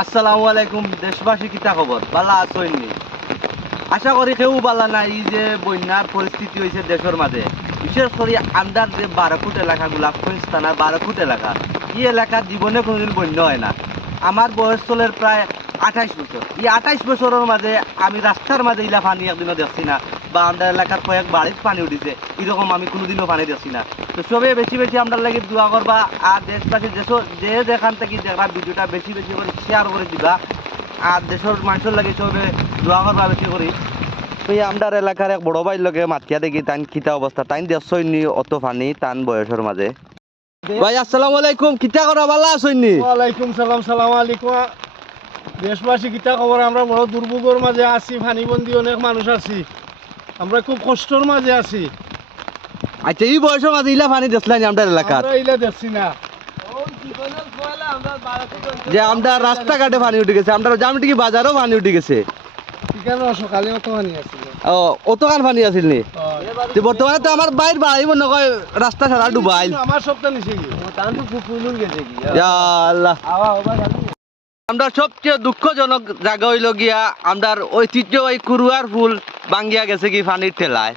আসসালামু আলাইকুম দেশবাসী, কিতা খবর? বালা আছেননি? আশা করি কেউ বালা নাই। এই যে বন্যার পরিস্থিতি হয়েছে দেশের মাঝে, বিশেষ করে আমদার যে 12 ফুট এলাকাগুলা, খৈস্তানার 12 ফুট এলাকা, এই এলাকার জীবনে কোনোদিন বন্যা হয় না। আমার বয়স চলের প্রায় 28 বছর। এই 28 বছরের মাঝে আমি রাস্তার মাঝে ইলা পানি একদিনও দেখছি না, বা আমাদের এলাকার কয়েক বাড়ির পানি উঠেছে এরকম আমি কোনোদিনও পানি দেখছি না। তো সবে বেশি বেশি আমরা লাগে দোয়া করবা, আর দেশবাসী যে যেখান থেকে দেখবা ভিডিওটা বেশি বেশি করে শেয়ার করে দিবা, আর দেশের মানুষের লাগে সবে দোয়া করবা বেশি করি। তো এই আমদার এলাকার এক বড় ভাইয়ের লগে মাতিয়া দেখি তান কিতা অবস্থা, তাইন দেখছইনি অত পানি তান বয়সের মাঝে। ভাই আসসালামু আলাইকুম, কিতা করা? ভালো আছেননি? ওয়ালাইকুম সালাম। সালাম আলাইকুম। দেশবাসী কিতা খবর? আমরা বড় দুর্ভোগের মাঝে আছি, পানিবন্দী অনেক মানুষ আছি, আমরা খুব কষ্টের মাঝে আছি। আচ্ছা, এই বয়সের মাঝে ইলা পানি দেখলেন আমদার এলাকার? আমরা ইলা দেখছি না। যে আমরা রাস্তাঘাটে পানি উঠে গেছে, আমরা জামটি কি বাজারও পানি উঠে গেছে। ঠিকানো সকালে অত পানি আছিল। ও অতখান পানি আছিল নি? বর্তমানে তো আমার বাইর বাড়ি মনে হয় রাস্তা সারা ডুবাইল। আমার সপ্তাহ নিচে কি ইয়া আল্লাহ। আমরা সবচেয়ে দুঃখজনক জায়গা হইল গিয়া আমরার ঐতিহ্যবাহী কুরুয়ার ফুল ভাঙ্গিয়া গেছে কি পানির ঠেলায়।